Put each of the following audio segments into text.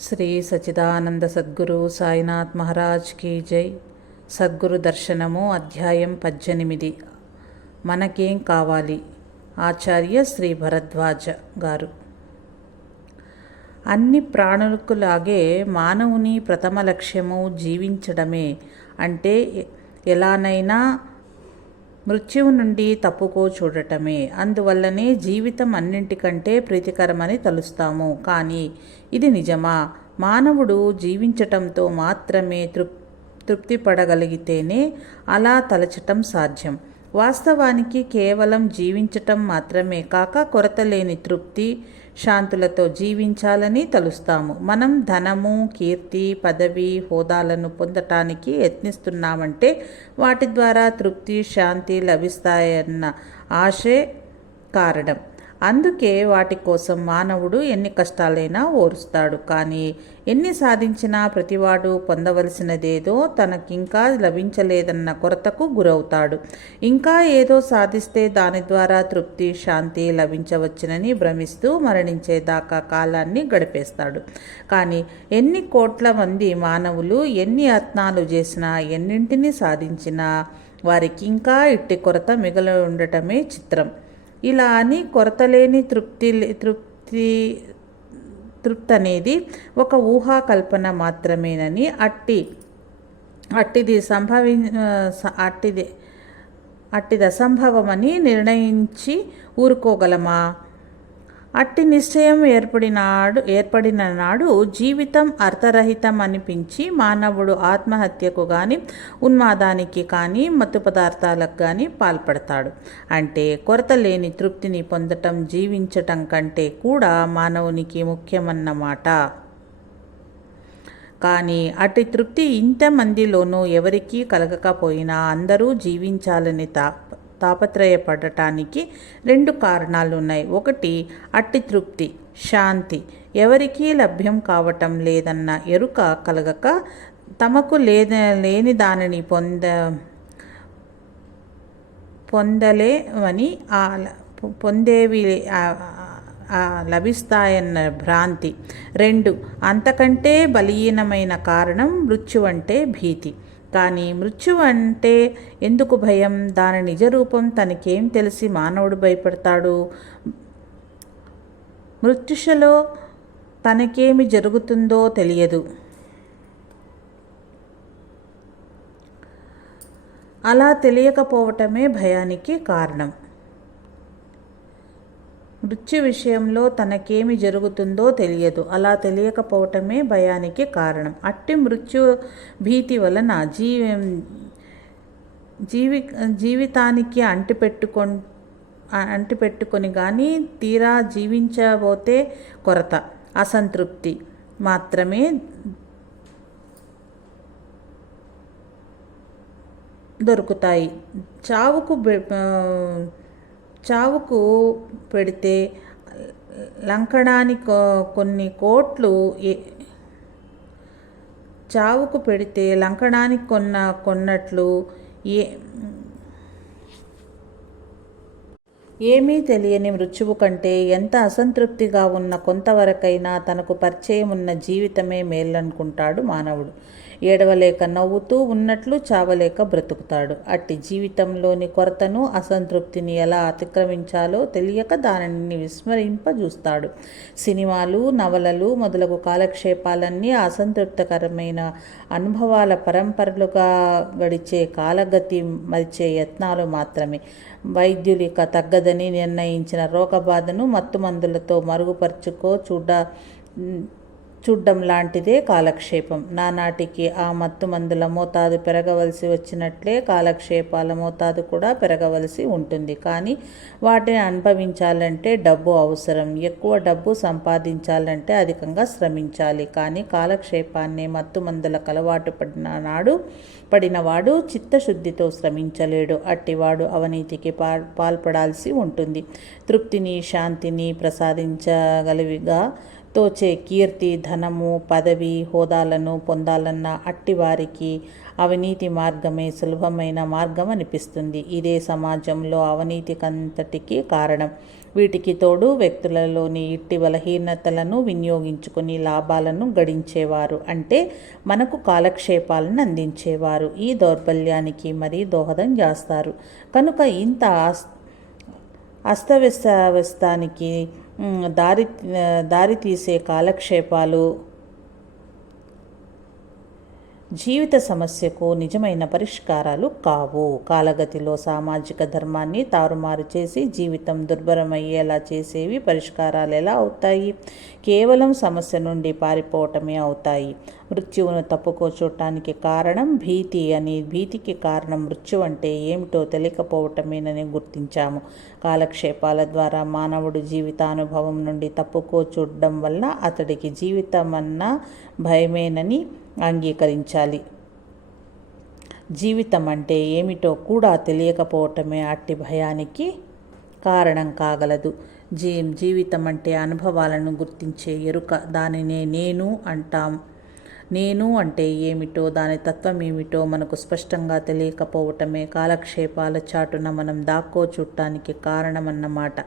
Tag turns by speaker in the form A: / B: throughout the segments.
A: శ్రీ సచిదానంద సద్గురు సాయినాథ్ మహారాజ్ కీ జై. సద్గురు దర్శనము అధ్యాయం పద్దెనిమిది. మనకేం కావాలి? ఆచార్య శ్రీ భరద్వాజ గారు. అన్ని ప్రాణులకులాగే మానవుని ప్రథమ లక్ష్యము జీవించడమే. అంటే ఎలానైనా మృత్యువు నుండి తప్పుకో చూడటమే. అందువల్లనే జీవితం అన్నింటికంటే ప్రీతికరమని తలుస్తాము. కానీ ఇది నిజమా? మానవుడు జీవించటంతో మాత్రమే తృప్ తృప్తి పడగలిగితేనే అలా తలచటం సాధ్యం. వాస్తవానికి కేవలం జీవించటం మాత్రమే కాక కొరత లేని తృప్తి శాంతులతో జీవించాలని తలుస్తాము. మనం ధనము కీర్తి పదవి హోదాలను పొందటానికి యత్నిస్తున్నామంటే వాటి ద్వారా తృప్తి శాంతి లభిస్తాయన్న ఆశే కారణం. అందుకే వాటి కోసం మానవుడు ఎన్ని కష్టాలైనా ఓరుస్తాడు. కానీ ఎన్ని సాధించినా ప్రతివాడు పొందవలసినదేదో తనకింకా లభించలేదన్న కొరతకు గురవుతాడు. ఇంకా ఏదో సాధిస్తే దాని ద్వారా తృప్తి శాంతి లభించవచ్చునని భ్రమిస్తూ మరణించేదాకా కాలాన్ని గడిపేస్తాడు. కానీ ఎన్ని కోట్ల మంది మానవులు ఎన్ని యత్నాలు చేసినా ఎన్నింటిని సాధించినా వారికి ఇంకా ఇట్టి కొరత మిగిలి ఉండటమే చిత్రం. ఇలా అని కొరతలేని తృప్తి తృప్తి తృప్తి అనేది ఒక ఊహా కల్పన మాత్రమేనని అట్టి అట్టిది సంభవి అట్టిది అట్టిది అసంభవమని నిర్ణయించి ఊరుకోగలమా? అట్టి నిశ్చయం ఏర్పడినాడు ఏర్పడిన నాడు జీవితం అర్థరహితం అనిపించి మానవుడు ఆత్మహత్యకు కానీ ఉన్మాదానికి కానీ మత్తు పదార్థాలకు కానీ పాల్పడతాడు. అంటే కొరత లేని తృప్తిని పొందటం జీవించటం కంటే కూడా మానవునికి ముఖ్యమన్నమాట. కానీ అటు తృప్తి ఇంతమందిలోనూ ఎవరికీ కలగకపోయినా అందరూ జీవించాలని తా తాపత్రయపడటానికి రెండు కారణాలు ఉన్నాయి ఒకటి అట్టి తృప్తి శాంతి. ఎవరికీ లభ్యం కావటం లేదన్న ఎరుక కలగక తమకు లేద లేని దానిని పొంద పొందలేవని ఆ పొందేవి లభిస్తాయన్న భ్రాంతి. రెండు అంతకంటే బలీనమైన కారణం మృత్యు అంటే భీతి. కానీ మృత్యు అంటే ఎందుకు భయం? దాని నిజరూపం తనకేం తెలిసి మానవుడు భయపడతాడు? మృత్యుషలో తనకేమి జరుగుతుందో తెలియదు. అలా తెలియకపోవటమే భయానికి కారణం. మృత్యు విషయంలో తనకేమి జరుగుతుందో తెలియదు. అలా తెలియకపోవటమే భయానికి కారణం. అట్టి మృత్యు భీతి వలన జీవి జీవి జీవితానికి అంటిపెట్టుకొ అంటిపెట్టుకొని కానీ తీరా జీవించబోతే కొరత అసంతృప్తి మాత్రమే దొరుకుతాయి. చావుకు చావుకు పెడితే లంకడానికి కొన్ని కోట్లు చావుకు పెడితే లంకడానికి కొన్న కొన్నట్లు ఏ ఏమీ తెలియని మృత్యువు కంటే ఎంత అసంతృప్తిగా ఉన్న కొంతవరకైనా తనకు పరిచయం ఉన్న జీవితమే మేలనుకుంటాడు మానవుడు. ఏడవలేక నవ్వుతూ ఉన్నట్లు చావలేక బ్రతుకుతాడు. అట్టి జీవితంలోని కొరతను అసంతృప్తిని ఎలా అతిక్రమించాలో తెలియక దానిని విస్మరింపజూస్తాడు సినిమాలు నవలలు మొదలగు కాలక్షేపాలన్నీ అసంతృప్తికరమైన అనుభవాల పరంపరలుగా గడిచే కాలగతి మరిచే యత్నాలు మాత్రమే. వైద్యులిక తగ్గదని నిర్ణయించిన రోగబాధను మత్తుమందులతో మరుగుపరుచుకో చూడ చూడ్డం లాంటిదే కాలక్షేపం. నానాటికి ఆ మత్తు మందుల మోతాదు పెరగవలసి వచ్చినట్లే కాలక్షేపాల మోతాదు కూడా పెరగవలసి ఉంటుంది. కానీ వాటిని అనుభవించాలంటే డబ్బు అవసరం. ఎక్కువ డబ్బు సంపాదించాలంటే అధికంగా శ్రమించాలి. కానీ కాలక్షేపాన్ని మత్తు మందులకు అలవాటు పడిన నాడు పడినవాడు చిత్తశుద్ధితో శ్రమించలేడు. అట్టివాడు అవినీతికి పాల్ పాల్పడాల్సి ఉంటుంది. తృప్తిని శాంతిని ప్రసాదించగలివిగా తోచే కీర్తి ధనము పదవి హోదాలను పొందాలన్న అట్టివారికి అవినీతి మార్గమే సులభమైన మార్గం అనిపిస్తుంది. ఇదే సమాజంలో అవినీతికంతటికి కారణం. వీటికి తోడు వ్యక్తులలోని ఇట్టి బలహీనతలను వినియోగించుకుని లాభాలను గడించేవారు అంటే మనకు కాలక్షేపాలను అందించేవారు. ఈ దౌర్బల్యానికి మరీ దోహదం చేస్తారు. కనుక ఇంత ఆస్తి అస్తవ్యస్తవ్యస్తానికి దారి దారి తీసే కాలక్షేపాలు జీవిత సమస్యకు నిజమైన పరిష్కారాలు కావు. కాలగతిలో సామాజిక ధర్మాన్ని తారుమారు చేసి జీవితం దుర్భరమయ్యేలా చేసేవి పరిష్కారాలు ఎలా అవుతాయి? కేవలం సమస్య నుండి పారిపోవటమే అవుతాయి. మృత్యువును తప్పుకోచూడటానికి కారణం భీతి అని భీతికి కారణం మృత్యు అంటే ఏమిటో తెలియకపోవటమేనని గుర్తించాము. కాలక్షేపాల ద్వారా మానవుడు జీవితానుభవం నుండి తప్పుకో చూడడం వల్ల అతడికి జీవితం అన్న భయమేనని అంగీకరించాలి. జీవితం అంటే ఏమిటో కూడా తెలియకపోవటమే అట్టి భయానికి కారణం కాగలదు. జీ జీవితం అంటే అనుభవాలను గుర్తించే ఎరుక దానినే నేను అంటాం. నేను అంటే ఏమిటో దాని తత్వం ఏమిటో మనకు స్పష్టంగా తెలియకపోవటమే కాలక్షేపాల చాటున మనం దాక్కో చుట్టానికి కారణమన్నమాట.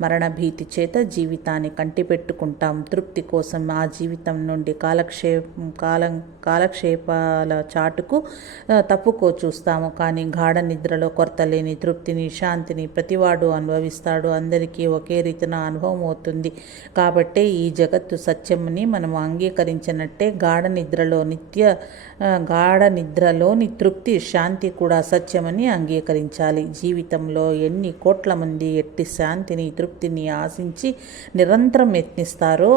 A: మరణ భీతి చేత జీవితాన్ని కంటిపెట్టుకుంటాం. తృప్తి కోసం ఆ జీవితం నుండి కాలక్షేపం కాలం కాలక్షేపాల చాటుకు తప్పుకో చూస్తాము. కానీ గాఢ నిద్రలో కొరత లేని తృప్తిని శాంతిని ప్రతివాడు అనుభవిస్తాడు. అందరికీ ఒకే రీతిన అనుభవం అవుతుంది. కాబట్టే ఈ జగత్తు సత్యమని మనం అంగీకరించినట్టే గాఢ నిద్రలో నిత్య గాఢ నిద్రలోని తృప్తి శాంతి కూడా సత్యమని అంగీకరించాలి. జీవితంలో ఎన్ని కోట్ల మంది ఎట్టి శాంతిని తృప్తిని ఆశించి నిరంతరం యత్నిస్తారో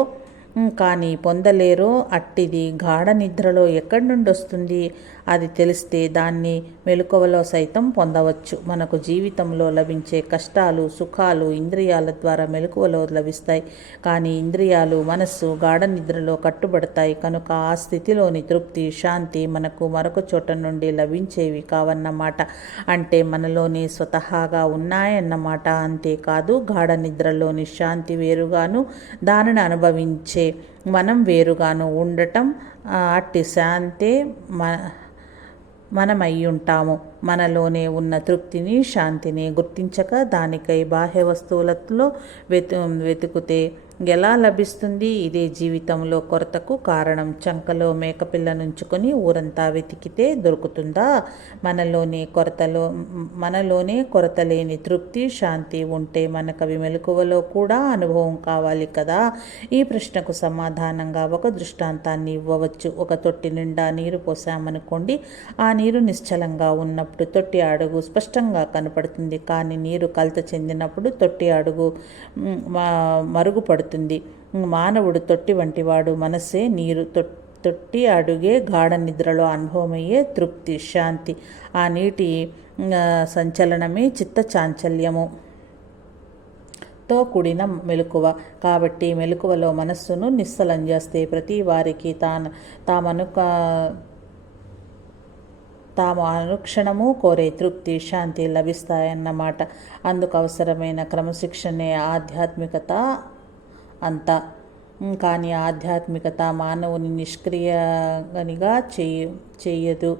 A: కానీ పొందలేరో. అట్టిది గాఢ నిద్రలో ఎక్కడి నుండి వస్తుంది? అది తెలిస్తే దాన్ని మెలకువలో సైతం పొందవచ్చు. మనకు జీవితంలో లభించే కష్టాలు సుఖాలు ఇంద్రియాల ద్వారా మెలకువలో లభిస్తాయి. కానీ ఇంద్రియాలు మనస్సు గాఢ నిద్రలో కట్టుబడతాయి. కనుక ఆ స్థితిలోని తృప్తి శాంతి మనకు మరొక చోట నుండి లభించేవి కావన్నమాట. అంటే మనలోని స్వతహాగా ఉన్నాయన్నమాట. అంతేకాదు గాఢ నిద్రలోని శాంతి వేరుగాను దానిని అనుభవించే మనం వేరుగాను ఉండటం అట్టి శాంతే మన మనం ఉంటాము మనలోనే ఉన్న తృప్తిని శాంతిని గుర్తించక దానికై బాహ్య వస్తువులతో వెతు వెతుకుతే ఎలా లభిస్తుంది? ఇదే జీవితంలో కొరతకు కారణం. చంకలో మేకపిల్ల నుంచుకొని ఊరంతా వెతికితే దొరుకుతుందా? మనలోనే కొరతలో మనలోనే కొరత లేని తృప్తి శాంతి ఉంటే మనకు అవి మెలకువలో కూడా అనుభవం కావాలి కదా? ఈ ప్రశ్నకు సమాధానంగా ఒక దృష్టాంతాన్ని ఇవ్వవచ్చు. ఒక తొట్టి నిండా నీరు పోసామనుకోండి ఆ నీరు నిశ్చలంగా ఉన్నప్పుడు తొట్టి అడుగు స్పష్టంగా కనపడుతుంది. కానీ నీరు కలత చెందినప్పుడు తొట్టి అడుగు మరుగుపడుతుంది. పడుతుంది. మానవుడు తొట్టి వంటివాడు. మనస్సే నీరు. తొట్టి తొట్టి అడుగే గాఢ నిద్రలో అనుభవమయ్యే తృప్తి శాంతి. ఆ నీటి సంచలనమే చిత్త చాంచల్యము. తో కూడిన మెలకువ. కాబట్టి మెలకువలో మనస్సును నిస్సలం చేస్తే ప్రతి వారికి తాను తామనుక తాము అనుక్షణము కోరే తృప్తి శాంతి లభిస్తాయన్నమాట. అందుకు అవసరమైన క్రమశిక్షణే ఆధ్యాత్మికత అంతా. కానీ ఆధ్యాత్మికత మానవుని నిష్క్రియనిగా చేయ చేయదు.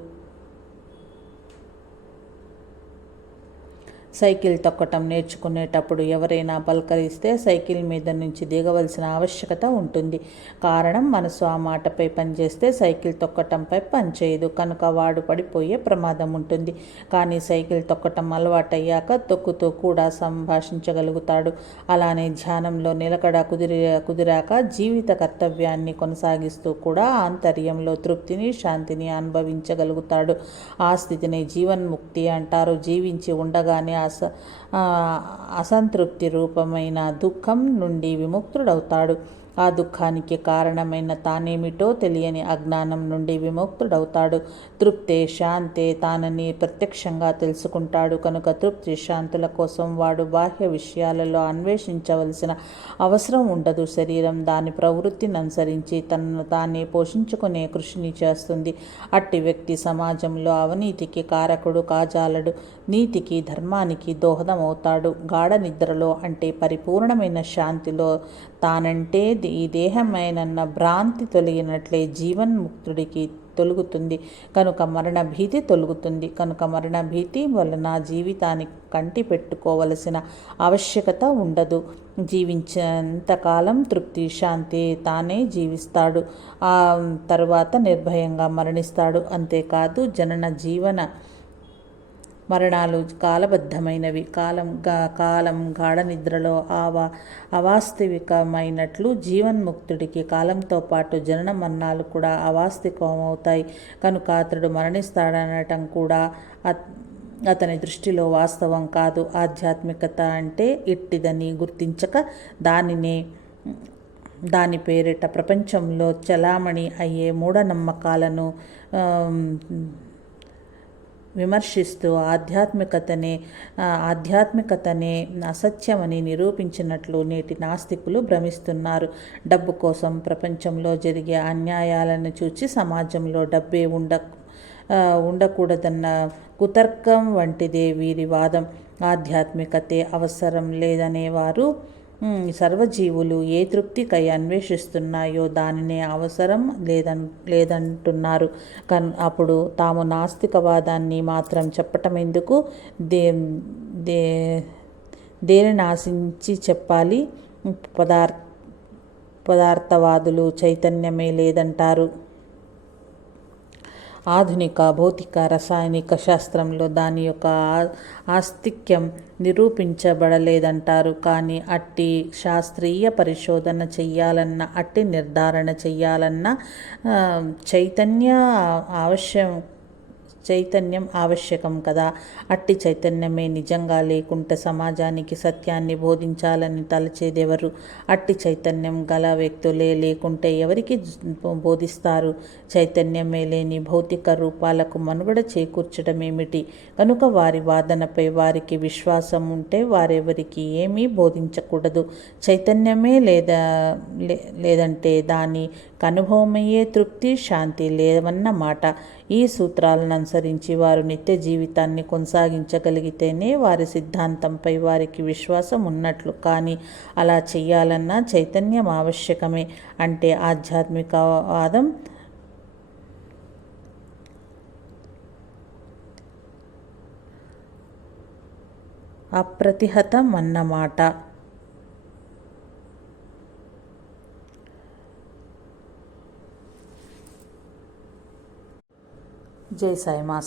A: సైకిల్ తొక్కటం నేర్చుకునేటప్పుడు ఎవరైనా పలకరిస్తే సైకిల్ మీద నుంచి దిగవలసిన ఆవశ్యకత ఉంటుంది. కారణం మనసు ఆ మాటపై పనిచేస్తే సైకిల్ తొక్కటంపై పనిచేయదు. కనుక వాడు పడిపోయే ప్రమాదం ఉంటుంది. కానీ సైకిల్ తొక్కటం అలవాటయ్యాక తొక్కుతూ కూడా సంభాషించగలుగుతాడు. అలానే ధ్యానంలో నిలకడ కుదిరి కుదిరాక జీవిత కర్తవ్యాన్ని కొనసాగిస్తూ కూడా ఆంతర్యంలో తృప్తిని శాంతిని అనుభవించగలుగుతాడు. ఆ స్థితిని జీవన్ముక్తి అంటారు. జీవించి ఉండగానే అస అసంతృప్తి రూపమైన దుఃఖం నుండి విముక్తుడవుతాడు. ఆ దుఃఖానికి కారణమైన తానేమిటో తెలియని అజ్ఞానం నుండి విముక్తుడవుతాడు. తృప్తే శాంతే తానని ప్రత్యక్షంగా తెలుసుకుంటాడు. కనుక తృప్తి శాంతుల కోసం వాడు బాహ్య విషయాలలో అన్వేషించవలసిన అవసరం ఉండదు. శరీరం దాని ప్రవృత్తిని అనుసరించి తనను తానే పోషించుకునే కృషిని చేస్తుంది. అట్టి వ్యక్తి సమాజంలో అవినీతికి కారకుడు కాజాలడు. నీతికి ధర్మానికి దోహదమవుతాడు. గాఢ నిద్రలో అంటే పరిపూర్ణమైన శాంతిలో తానంటే ఈ దేహమైనన్న భ్రాంతి తొలగినట్లే జీవన్ముక్తుడికి తొలుగుతుంది. కనుక మరణ భీతి తొలుగుతుంది. కనుక మరణ భీతి వలన జీవితానికి కంటి పెట్టుకోవలసిన ఆవశ్యకత ఉండదు. జీవించేంతకాలం తృప్తి శాంతి తానే జీవిస్తాడు. ఆ తరువాత నిర్భయంగా మరణిస్తాడు. అంతేకాదు జనన జీవన మరణాలు కాలబద్ధమైనవి. కాలం గా కాలం గాఢ నిద్రలో ఆవా అవాస్తవికమైనట్లు జీవన్ముక్తుడికి కాలంతో పాటు జనన మరణాలు కూడా అవాస్తవికమవుతాయి. కనుక అతడు మరణిస్తాడనటం కూడా అతని దృష్టిలో వాస్తవం కాదు. ఆధ్యాత్మికత అంటే ఇట్టిదని గుర్తించక దానినే దాని పేరిట ప్రపంచంలో చలామణి అయ్యే మూఢనమ్మకాలను విమర్శిస్తూ ఆధ్యాత్మికతనే ఆధ్యాత్మికతనే అసత్యమని నిరూపించినట్లు నేటి నాస్తికులు భ్రమిస్తున్నారు. డబ్బు కోసం ప్రపంచంలో జరిగే అన్యాయాలను చూచి సమాజంలో డబ్బే ఉండ ఉండకూడదన్న కుతర్కం వంటిదే వీరి వాదం. ఆధ్యాత్మికతే అవసరం లేదనేవారు సర్వజీవులు ఏ తృప్తికై అన్వేషిస్తున్నాయో దానినే అవసరం లేదన్ లేదంటున్నారు. కన్ అప్పుడు తాము నాస్తికవాదాన్ని మాత్రం చెప్పటం ఎందుకు? దే దే దేనిని ఆశించి చెప్పాలి? పదార్ పదార్థవాదులు చైతన్యమే లేదంటారు. ఆధునిక భౌతిక రసాయనిక శాస్త్రంలో దాని యొక్క ఆస్తిక్యం నిరూపించబడలేదంటారు. కానీ అట్టి శాస్త్రీయ పరిశోధన చెయ్యాలన్న అట్టి నిర్ధారణ చెయ్యాలన్న చైతన్య ఆవశ్యం చైతన్యం ఆవశ్యకం కదా. అట్టి చైతన్యమే నిజంగా లేకుంటే సమాజానికి సత్యాన్ని బోధించాలని తలచేదెవరు. అట్టి చైతన్యం గల వ్యక్తులే లేకుంటే ఎవరికి బోధిస్తారు? చైతన్యమే లేని భౌతిక రూపాలకు మనుగడ చేకూర్చడమేమిటి? కనుక వారి వాదనపై వారికి విశ్వాసం ఉంటే వారెవరికి ఏమీ బోధించకూడదు. చైతన్యమే లేదా లేదంటే దాని కనుభవమయ్యే తృప్తి శాంతి లేవన్న మాట. ఈ సూత్రాలను అనుసరించి వారు నిత్య జీవితాన్ని కొనసాగించగలిగితేనే వారి సిద్ధాంతంపై వారికి విశ్వాసం ఉన్నట్లు. కానీ అలా చేయాలన్నా చైతన్యం ఆవశ్యకమే. అంటే ఆధ్యాత్మికవాదం అప్రతిహతం అన్నమాట జై సాయి